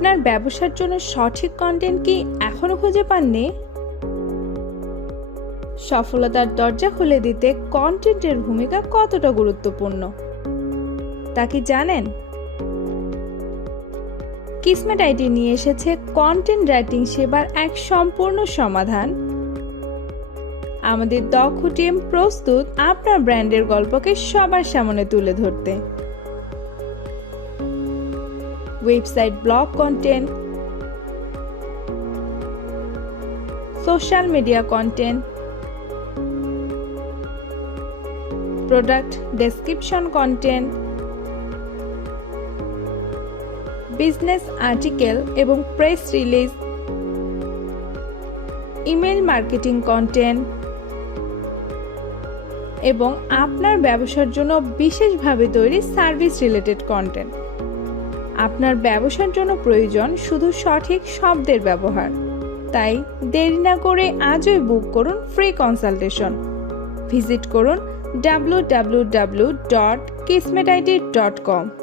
আপনার ব্যবসার জন্য সঠিক কন্টেন্ট কি এখনো খুঁজে পাননি? সফলতার দরজা খুলে দিতে কন্টেন্টের ভূমিকা কতটা গুরুত্বপূর্ণ তা কি জানেন? কিসমেট আইটি নিয়ে এসেছে কন্টেন্ট রাইটিং সেবার এক সম্পূর্ণ সমাধান। আমাদের দক্ষ টিম প্রস্তুত আপনার ব্র্যান্ডের গল্পকে সবার সামনে তুলে ধরতে। Website blog content, social media content, product description content, business article এবং press release, email marketing content এবং আপনার ব্যবসার জন্য বিশেষভাবে তৈরি সার্ভিস রিলেটেড কন্টেন্ট। আপনার ব্যবসার জন্য প্রয়োজন শুধু সঠিক শব্দের ব্যবহার। তাই দেরি না করে আজই বুক করুন ফ্রি কনসালটেশন। ভিজিট করুন www.kismetit.com।